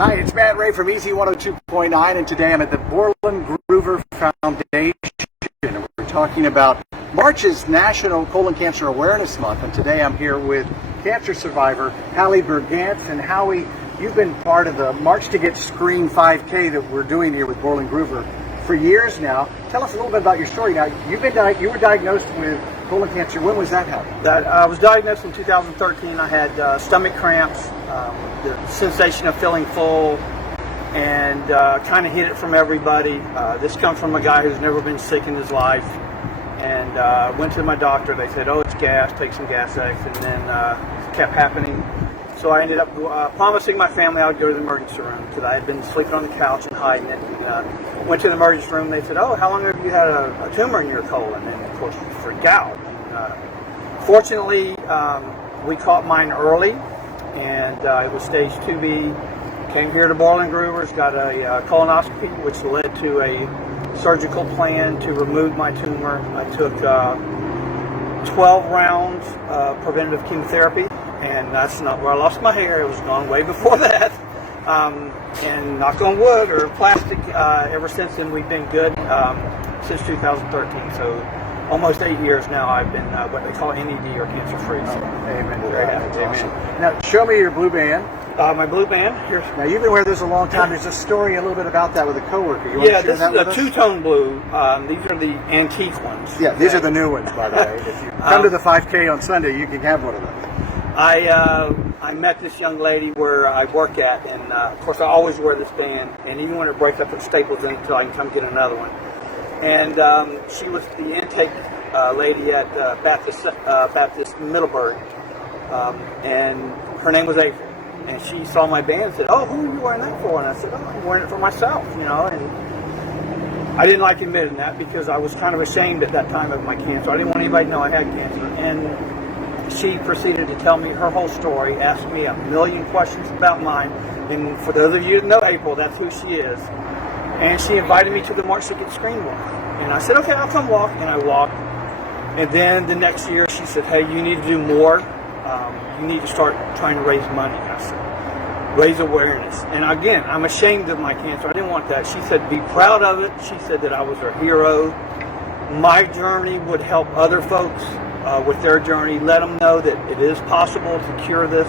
Hi, it's Matt Ray from Easy 102.9, and today I'm at the Borland Foundation, and we're talking about March's National Colon Cancer Awareness Month, and today I'm here with cancer survivor Hallie Bergantz. And Howie, you've been part of the March to Get Screened 5K that we're doing here with Borland for years now. Tell us a little bit about your story. Now, you were diagnosed with colon cancer. When was that happening? I was diagnosed in 2013. I had stomach cramps, the sensation of feeling full, and kind of hid it from everybody. This comes from a guy who's never been sick in his life. And went to my doctor. They said, oh, it's gas, take some gas X, and then it kept happening. So I ended up promising my family I would go to the emergency room because I had been sleeping on the couch and hiding it. And, went to the emergency room. They said, oh, how long have you had a tumor in your colon? And of course, for gout. And, fortunately, we caught mine early, and it was stage 2B. Came here to Borland, got a colonoscopy, which led to a surgical plan to remove my tumor. I took 12 rounds of preventative chemotherapy, and that's not where I lost my hair. It was gone way before that. And knock on wood or plastic, ever since then we've been good since 2013. So almost 8 years now I've been what they call NED or cancer free. So, amen. Very happy. Amen. Now show me your blue band. My blue band here. Now you've been wearing this a long time. There's a story a little bit about that with a coworker. You Yeah, this is a two-tone blue. These are the antique ones. Yeah, these are the new ones, by the way. If you come to the 5K on Sunday, you can have one of them. I met this young lady where I work at, and of course I always wear this band, and even when it breaks up, it staples in until I can come get another one. And she was the intake lady at Baptist Middleburg, and her name was April. And she saw my band and said, oh, who are you wearing that for? And I said, oh, I'm wearing it for myself, you know. And I didn't like admitting that because I was kind of ashamed at that time of my cancer. I didn't want anybody to know I had cancer. And she proceeded to tell me her whole story, asked me a million questions about mine. And for those of you that know April, that's who she is. And she invited me to the March to Get Screened walk. And I said, okay, I'll come walk. And I walked. And then the next year she said, hey, you need to do more. You need to start trying to raise money. I said, raise awareness. And again, I'm ashamed of my cancer. I didn't want that. She said, be proud of it. She said that I was her hero. My journey would help other folks with their journey. Let them know that it is possible to cure this,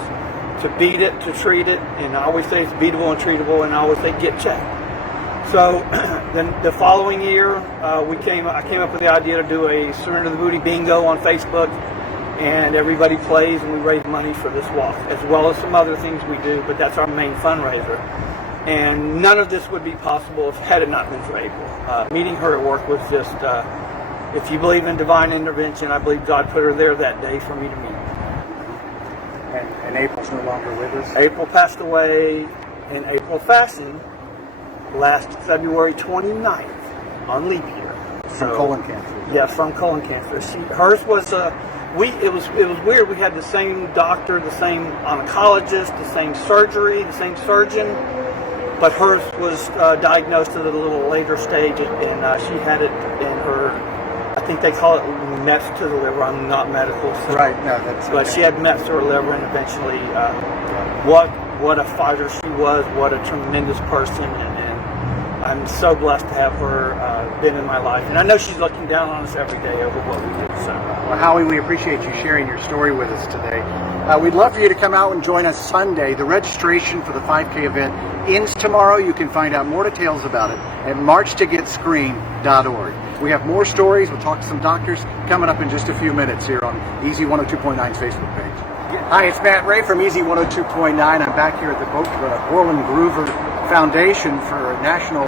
to beat it, to treat it. And I always say it's beatable and treatable, and I always say get checked. So then the following year, I came up with the idea to do a Surrender the Booty bingo on Facebook. And everybody plays, and we raise money for this walk, as well as some other things we do, but that's our main fundraiser. And none of this would be possible had it not been for April. Meeting her at work was just, if you believe in divine intervention, I believe God put her there that day for me to meet. And April's no longer with us? April passed away in April fasting last February 29th on leap year. From colon cancer? Yeah, from colon cancer. Hers was... It was weird. We had the same doctor, the same oncologist, the same surgery, the same surgeon, but hers was diagnosed at a little later stage, and she had it in her, I think they call it mets to the liver. I'm not medical, so, right? No, that's okay. But she had mets to her liver, and eventually, what a fighter she was, what a tremendous person, and I'm so blessed to have her been in my life. And I know she's looking down on us every day over what we do. So, well, Howie, we appreciate you sharing your story with us today. We'd love for you to come out and join us Sunday. The registration for the 5K event ends tomorrow. You can find out more details about it at marchtogetscreened.org. We have more stories. We'll talk to some doctors coming up in just a few minutes here on Easy 102.9's Facebook page. Hi, it's Matt Ray from Easy 102.9. I'm back here at the Borland Foundation for National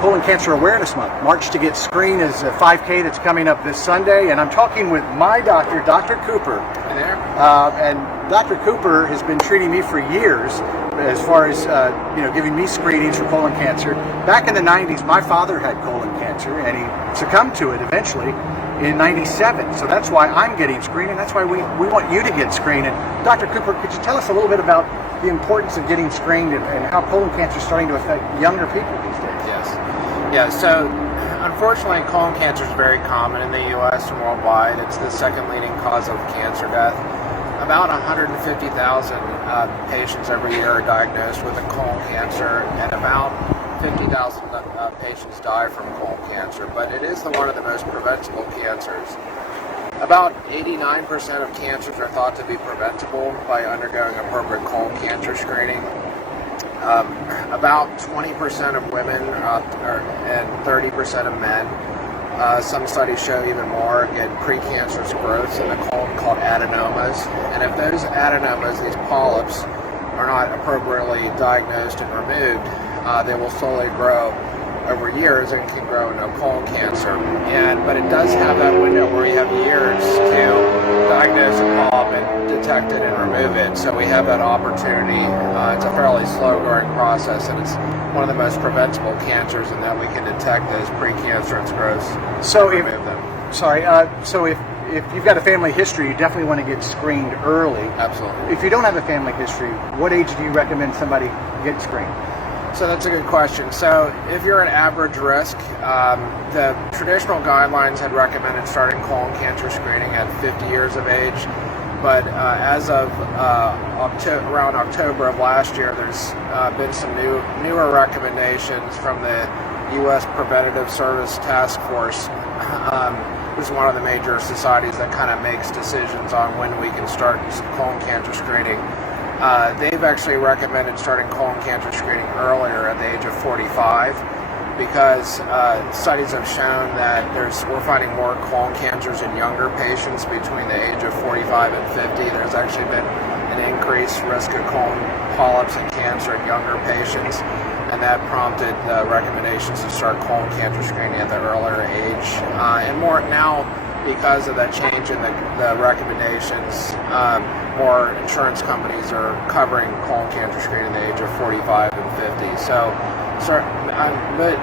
Colon Cancer Awareness Month. March to Get Screened is a 5K that's coming up this Sunday, and I'm talking with my doctor, Dr. Cooper. Hi there. And Dr. Cooper has been treating me for years as far as giving me screenings for colon cancer. Back in the 90s, my father had colon cancer, and he succumbed to it eventually in 97. So that's why I'm getting screened, and that's why we want you to get screened. And Dr. Cooper, could you tell us a little bit about the importance of getting screened and how colon cancer is starting to affect younger people these days? Yes. Yeah, so unfortunately colon cancer is very common in the U.S. and worldwide. It's the second leading cause of cancer death. about 150,000 patients every year are diagnosed with a colon cancer, and about 50,000 patients die from colon cancer. But it is one of the most preventable cancers. About 89% of cancers are thought to be preventable by undergoing appropriate colon cancer screening. About 20% of women and 30% of men, some studies show even more, get precancerous growths in the colon called adenomas. And if those adenomas, these polyps, are not appropriately diagnosed and removed, they will slowly grow over years and can grow into colon cancer. But it does have that window where you have years to diagnose a polyp and detect it and remove it. So we have that opportunity. It's a fairly slow-growing process, and it's one of the most preventable cancers in that we can detect those precancerous growths and remove them. So if you've got a family history, you definitely want to get screened early. Absolutely. If you don't have a family history, what age do you recommend somebody get screened? So that's a good question. So if you're at average risk, the traditional guidelines had recommended starting colon cancer screening at 50 years of age. But as of around October of last year, there's been some newer recommendations from the U.S. Preventative Service Task Force. This is one of the major societies that kind of makes decisions on when we can start colon cancer screening. They've actually recommended starting colon cancer screening earlier at the age of 45 because studies have shown that we're finding more colon cancers in younger patients between the age of 45 and 50. There's actually been an increased risk of colon polyps and cancer in younger patients, and that prompted recommendations to start colon cancer screening at the earlier age. And more now, because of that change in the recommendations, more insurance companies are covering colon cancer screening at the age of 45 and 50. So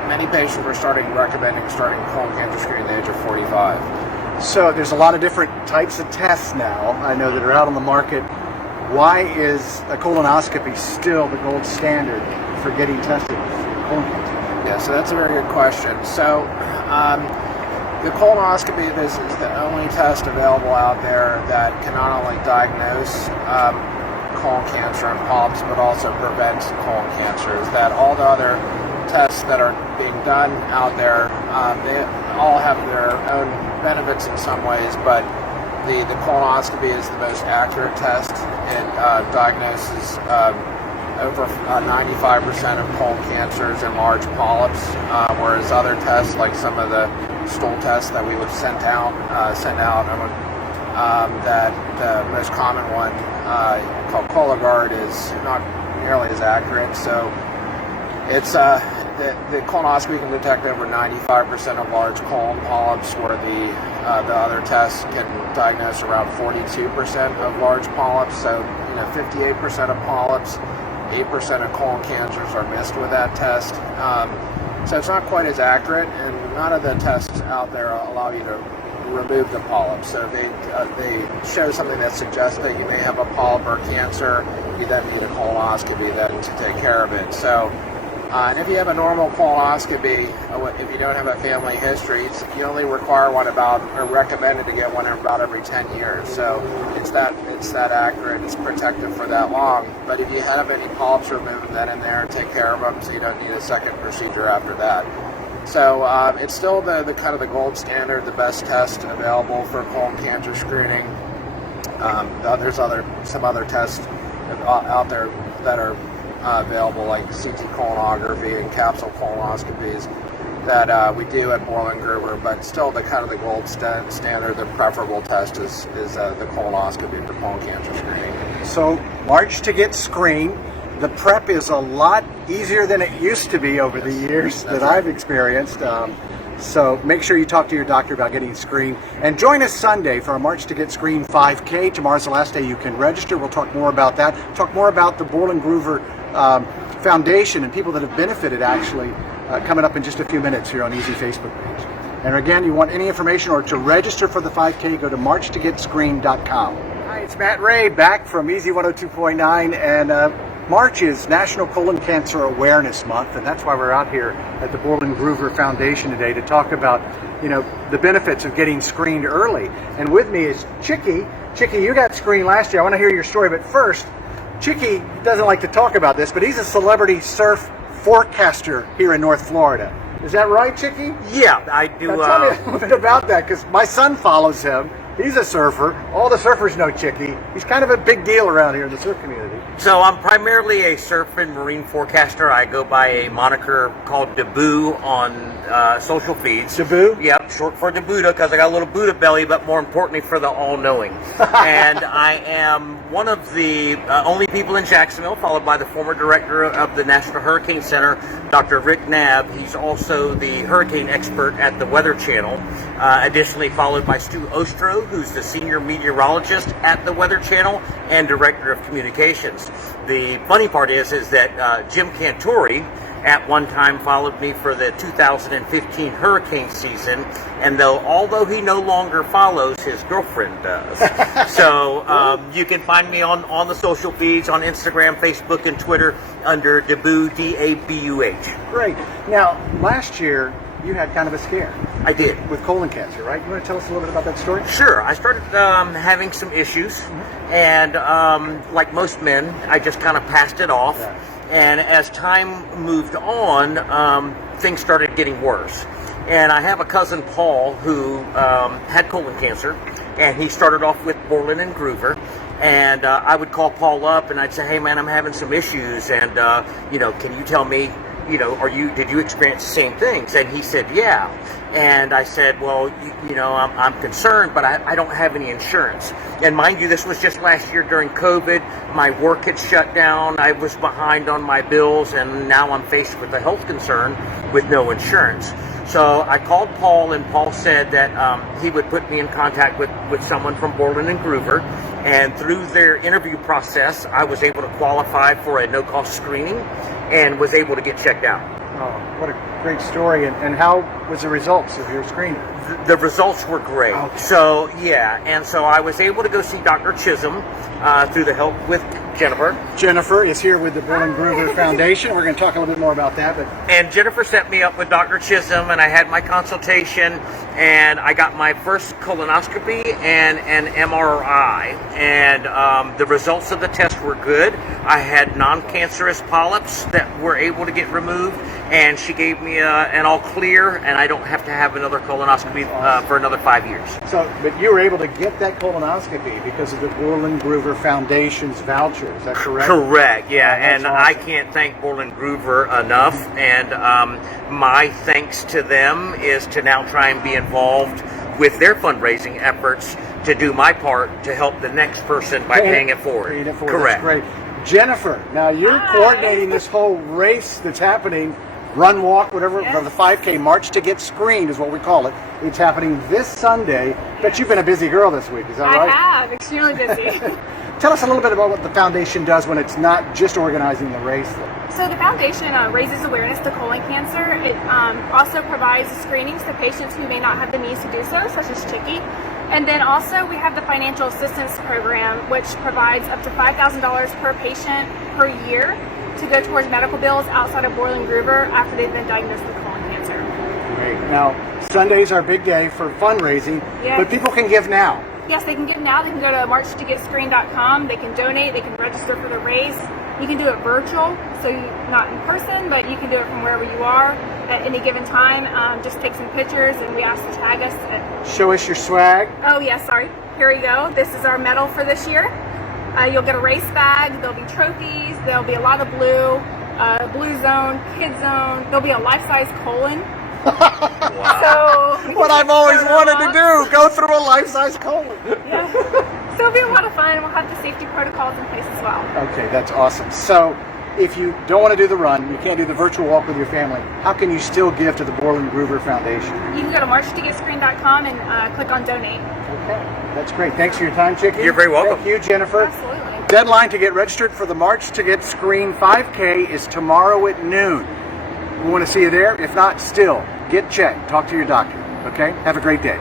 many patients are recommending starting colon cancer screening at the age of 45. So there's a lot of different types of tests now, I know, that are out on the market. Why is a colonoscopy still the gold standard for getting tested for colon cancer? Yeah, so that's a very good question. So the colonoscopy, this is the only test available out there that can not only diagnose colon cancer and polyps, but also prevent colon cancers. That all the other tests that are being done out there, they all have their own benefits in some ways, but the colonoscopy is the most accurate test. It diagnoses over 95% of colon cancers and large polyps, whereas other tests, like some of the stool tests that we would send out, that the most common one called Cologuard is not nearly as accurate. So it's the colonoscopy can detect over 95% of large colon polyps, where the other tests can diagnose around 42% of large polyps. So 58% of polyps, 8% of colon cancers are missed with that test. So it's not quite as accurate, and none of the tests out there allow you to remove the polyp. So they show something that suggests that you may have a polyp or cancer. You then need a colonoscopy then to take care of it. So, and if you have a normal colonoscopy, if you don't have a family history, you only require one or recommended to get one about every 10 years. So it's that accurate, it's protective for that long. But if you have any polyps, remove that in there and take care of them, so you don't need a second procedure after that. So it's still the kind of the gold standard, the best test available for colon cancer screening. There's some other tests out there that are available, like CT colonography and capsule colonoscopies that we do at Borland Gruber, but still the kind of the gold standard, the preferable test is the colonoscopy for colon cancer screening. So March to get screened. The prep is a lot easier than it used to be over the years that I've experienced. So make sure you talk to your doctor about getting screened. And join us Sunday for our March to Get Screened 5K. Tomorrow's the last day you can register. We'll talk more about that. Talk more about the Borland Gruber Foundation and people that have benefited, actually, coming up in just a few minutes here on Easy Facebook page. And again, you want any information or to register for the 5K, go to marchtogetscreened.com. Hi, it's Matt Ray back from Easy 102.9, and March is National Colon Cancer Awareness Month, and that's why we're out here at the Borland Foundation today to talk about, the benefits of getting screened early. And with me is Chicky. Chicky, you got screened last year. I want to hear your story, but first, Chicky doesn't like to talk about this, but he's a celebrity surf forecaster here in North Florida. Is that right, Chicky? Yeah, I do. Now tell me a little bit about that, because my son follows him. He's a surfer. All the surfers know Chicky. He's kind of a big deal around here in the surf community. So I'm primarily a surf and marine forecaster. I go by a moniker called Deboo on social feeds. Deboo? Yep, short for Debuda, because I got a little Buddha belly, but more importantly for the all-knowing. And I am one of the only people in Jacksonville, followed by the former director of the National Hurricane Center, Dr. Rick Knabb. He's also the hurricane expert at the Weather Channel. Additionally, followed by Stu Ostro, who's the senior meteorologist at the Weather Channel and director of communications. The funny part is that Jim Cantori at one time followed me for the 2015 hurricane season, and although he no longer follows, his girlfriend does. So you can find me on the social feeds, on Instagram, Facebook, and Twitter under Deboo, D-A-B-U-H. Great. Now, last year, you had kind of a scare. I did. With colon cancer, right? You want to tell us a little bit about that story? Sure. I started having some issues, and like most men, I just kind of passed it off. Yeah. And as time moved on, things started getting worse. And I have a cousin, Paul, who had colon cancer, and he started off with Borland and Groover. And I would call Paul up, and I'd say, "Hey, man, I'm having some issues, and can you tell me, did you experience the same things?" And he said, "Yeah." And I said, "Well, I'm concerned, but I don't have any insurance." And mind you, this was just last year during COVID. My work had shut down. I was behind on my bills, and now I'm faced with a health concern with no insurance. So I called Paul, and Paul said that he would put me in contact with someone from Borland and Groover. And through their interview process, I was able to qualify for a no-cost screening and was able to get checked out. Oh, what a great story. And how was the results of your screening? The results were great. Okay. So, yeah, and so I was able to go see Dr. Chisholm through the help with Jennifer. Jennifer is here with the Borland Foundation. We're going to talk a little bit more about that. And Jennifer set me up with Dr. Chisholm, and I had my consultation, and I got my first colonoscopy and an MRI. And the results of the test were good. I had non-cancerous polyps that were able to get removed, and she gave me an all clear, and I don't have to have another colonoscopy for another 5 years. So, but you were able to get that colonoscopy because of the Borland Foundation's voucher. Is that correct? Correct, yeah. That's And awesome. I can't thank Borland enough. And my thanks to them is to now try and be involved with their fundraising efforts to do my part to help the next person by paying it forward. Paying it forward. Correct. That's great. Jennifer, now you're coordinating this whole race that's happening. Run, walk, whatever, the 5K March to Get Screened is what we call it. It's happening this Sunday. Bet you've been a busy girl this week, is that right? I have, extremely busy. Tell us a little bit about what the foundation does when it's not just organizing the race. So the foundation raises awareness to colon cancer. It also provides screenings to patients who may not have the means to do so, such as Chicky. And then also we have the financial assistance program, which provides up to $5,000 per patient per year to go towards medical bills outside of Borland after they've been diagnosed with colon cancer. Great. Now, Sunday's our big day for fundraising, Yes. but people can give now. Yes, they can give now. They can go to marchtogetscreened.com. They can donate. They can register for the race. You can do it virtual, so not in person, but you can do it from wherever you are at any given time. Just take some pictures, and we ask to tag us. Show us your swag. Oh, yes, sorry. Here we go. This is our medal for this year. You'll get a race bag. There'll be trophies. There'll be a lot of blue zone, kid zone. There'll be a life-size colon. Wow. So What I've always wanted to do, go through a life-size colon. Yeah. So it'll be a lot of fun. We'll have the safety protocols in place as well. Okay, that's awesome. So if you don't want to do the run, you can't do the virtual walk with your family, how can you still give to the Borland Foundation? You can go to marchtogetscreened.com and click on donate. Okay, that's great. Thanks for your time, Chicky. You're very welcome. Thank you, Jennifer. Absolutely. Deadline to get registered for the March to Get Screened 5K is tomorrow at noon. We want to see you there. If not, still, get checked. Talk to your doctor. Okay? Have a great day.